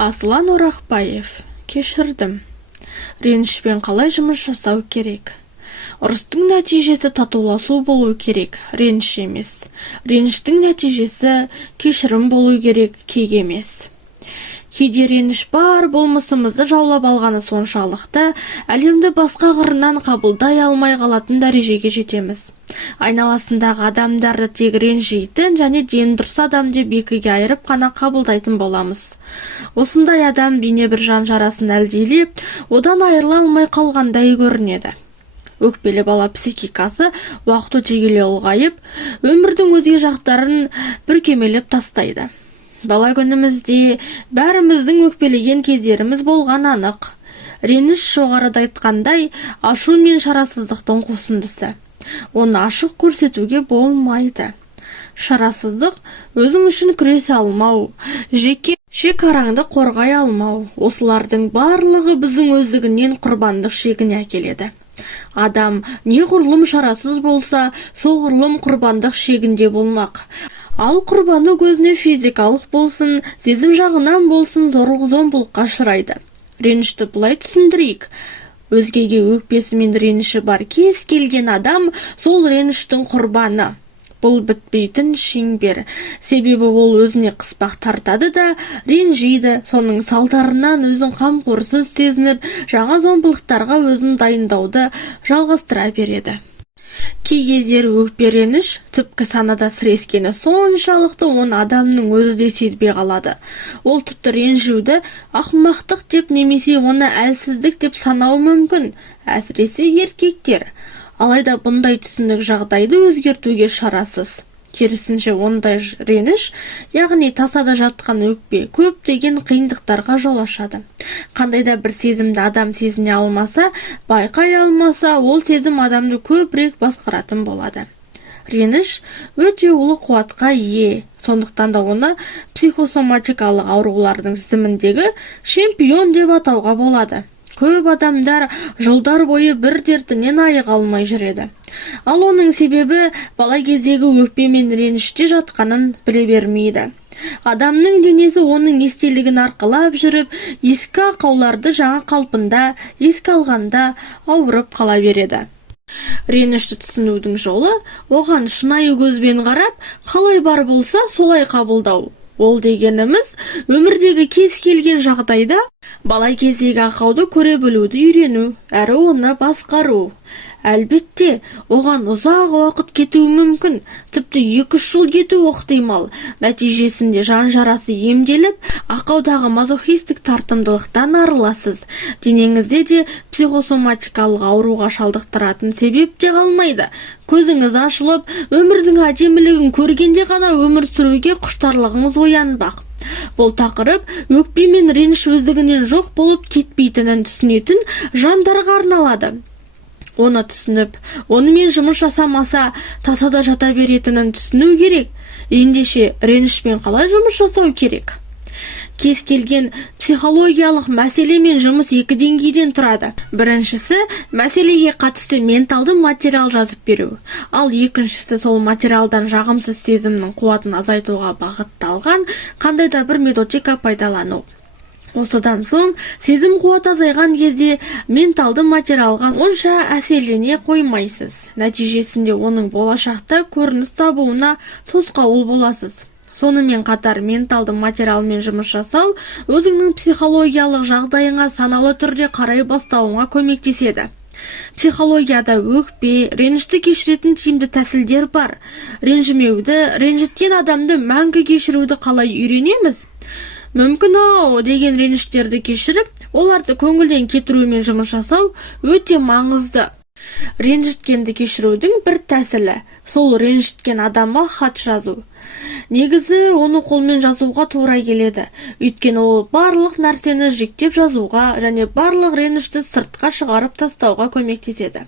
Аслан Орақбаев. Кешірдім. Ренішпен қалай жұмыс жасау керек? Ұрыстың нәтижесі татуласу болу керек, реніш емес. Реніштің нәтижесі кешірім болу керек, кек емес. Кейде реніш бар болмысымызды жаулап алғаны соншалықты, әлемді басқа қырынан қабылдай алмай қалатын дәрежеге жетеміз. Айналасындағы адамдарды тек ренжитін және дені дұрыс адам деп екіге айырып қана қабылдайтын боламыз. Осындай адам бейне бір жан жарасын әлдейлеп, одан айырыла алмай қалғандай көрінеді. Өкпелі бала психикасы уақыт өте келе ұлғайып, өмірдің өзге жақтарын бүркемелеп тастайды. Бала күнімізде бәріміздің өкпелеген кездеріміз болған анық. Реніш жоғарыда айтқандай ашу мен шарасыздықтың қосындысы. Оны ашық көрсетуге болмайды. Шарасыздық өзің үшін күресе алмау, жеке шекараңды қорғай алмау. Осылардың барлығы біздің өздігінен құрбандық шегіне әкеледі. Адам неғұрлым шарасыз болса, соғұрлым құрбандық шегінде болмақ. Ал құрбаны көзіне физикалық болсын, сезім жағынан болсын, зорлық-зомбылыққа ұшырайды. Ренішті былай түсіндірейік. Өзгеге өкпесі мен реніші бар кез келген адам сол реніштің құрбаны. Бұл бітпейтін шеңбер. Себебі ол өзіне қыспақ тартады да, ренжиді. Соның салдарынан өзін қамқорсыз сезініп, жаңа зомбылықтарға өзін дайындауды жалғастыра береді. Кей кездері өкпе реніш түпкі санада сірескені соншалықты оны адамның өзі де сезбей қалады. Ол тіпті ренжуді ақымақтық деп немесе оны әлсіздік деп санауы мүмкін, әсіресе еркектер. Алайда бұндай түсінік жағдайды өзгертуге шарасыз. Керісінше ондай реніш, яғни тасада жатқан өкпе көптеген қиындықтарға жол ашады. Қандай да бір сезімді адам сезіне алмаса, байқай алмаса, ол сезім адамды көбірек басқаратын болады. Реніш өте улы қуатқа ие, сондықтан да оны психосоматикалық аурулардың тізіміндегі чемпион деп атауға болады. Көп адамдар жылдар бойы бір дертінен айыға алмай жүреді. Ал оның себебі бала кездегі өкпе мен реніште жатқанын біле бермейді. Адамның денесі оның естелігін арқалап жүріп, ескі ақауларды жаңа қалпында еске алғанда ауырып қала береді. Ренішті түсінудің жолы оған шынайы көзбен қарап, қалай бар болса солай қабылдау. Ол дегеніміз, өмірдегі кез келген жағдайда бала кездегі ақауды көре білуді үйрену, әрі оны басқару. Әлбетте, оған ұзақ уақыт кетуі мүмкін, тіпті 2-3 жыл кетуі ықтимал. Нәтижесінде жан жарасы емделіп, ақаудағы мазохистік тартымдылықтан арыласыз. Денеңізде де психосоматикалық ауруға шалдықтыратын себеп те қалмайды. Көзіңіз ашылып, өмірдің әдемілігін көргенде ғана өмір сүруге құштарлығыңыз оянбақ. Бұл тақырып өкпе мен реніш өздігінен жоқ болып кетпейтінін түсінетін жандарға арналады. Оны түсініп, онымен жұмыс жасамаса, тасада жата беретінін түсіну керек. Ендеше ренішпен қалай жұмыс жасау керек? Кез келген психологиялық мәселемен жұмыс 2 деңгейден тұрады. Біріншісі, мәселеге қатысты менталды материал жазып беру. Ал екіншісі сол материалдан жағымсыз сезімнің қуатын азайтуға бағытталған қандай да бір методика пайдалану. Осыдан соң, сезім қуаты азайған кезде менталды материалға онша әсерлене қоймайсыз. Нәтижесінде оның болашақта көрініс табуына тосқауыл боласыз. Сонымен қатар менталды материалмен жұмыс жасау өзіңнің психологиялық жағдайыңа саналы түрде қарай бастауыңа көмектеседі. Психологияда өкпе, ренішті кешіретін тиімді тәсілдер бар. Ренжімеуді, ренжіткен адамды мәңгі кешіруді қалай үйренеміз? Мүмкін деген реніштерді кешіріп, оларды көңілден кетірумен жұмыс жасау өте маңызды. Ренжіткенді кешірудің бір тәсілі, сол ренжіткен адамға хат жазу. Негізі оны қолмен жазуға тура келеді. Өйткені ол барлық нәрсені жіктеп жазуға және барлық ренішті сыртқа шығарып тастауға көмектеседі.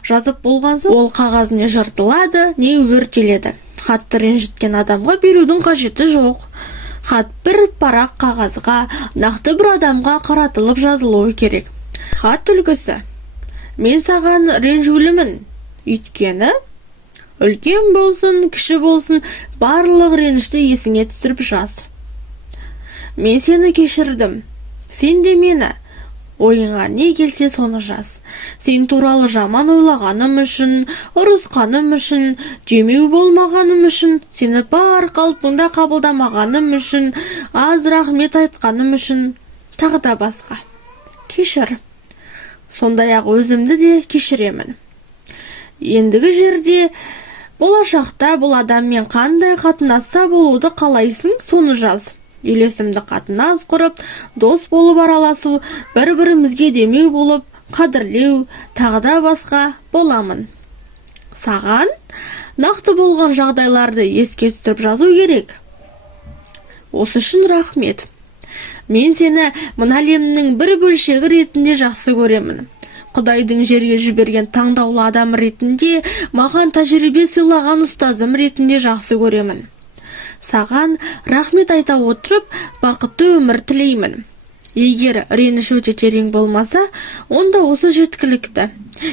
Жазып болған соң ол қағаз не жыртылады, не өртеледі. Хатты ренжіткен адамға берудің қажеті жоқ. Хат бір парақ қағазға, нақты бір адамға қаратылып жазылуы керек. Хат үлгісі: мен саған ренжулімін. Өйткені үлкен болсын, кіші болсын, барлық ренішті есіңе түсіріп жаз. Мен сені кешірдім. Сен де мені. Ойыңа не келсе соны жаз. Сен туралы жаман ойлағаным үшін, ұрысқаным үшін, демеу болмағаным үшін, сені бар қалпыңда қабылдамағаным үшін, аз рахмет айтқаным үшін, тағы да басқа. Кешір. Сондай-ақ өзімді де кешіремін. Ендігі жерде болашақта бұл адаммен қандай қатынаста болуды қалайсың, соны жаз. Үйлесімді қатынас құрып, дос болып араласу, бір-бірімізге демеу болып, қадірлеу, тағы да басқа боламын. Саған нақты болған жағдайларды еске түсіріп жазу керек. Осы үшін рахмет. Мен сені мына әлемнің бір бөлшегі ретінде жақсы көремін. Құдайдың жерге жіберген таңдаулы адам ретінде, маған тәжірибе сыйлаған ұстазым ретінде жақсы көремін. Саған рахмет айта отырып, бақытты өмір тілеймін. Егер реніш өте терең болмаса, онда осы жеткілікті.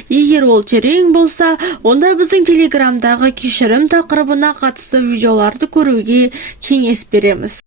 Егер ол терең болса, онда біздің телеграмдағы кешірім тақырыбына қатысты видеоларды көруге кеңес береміз.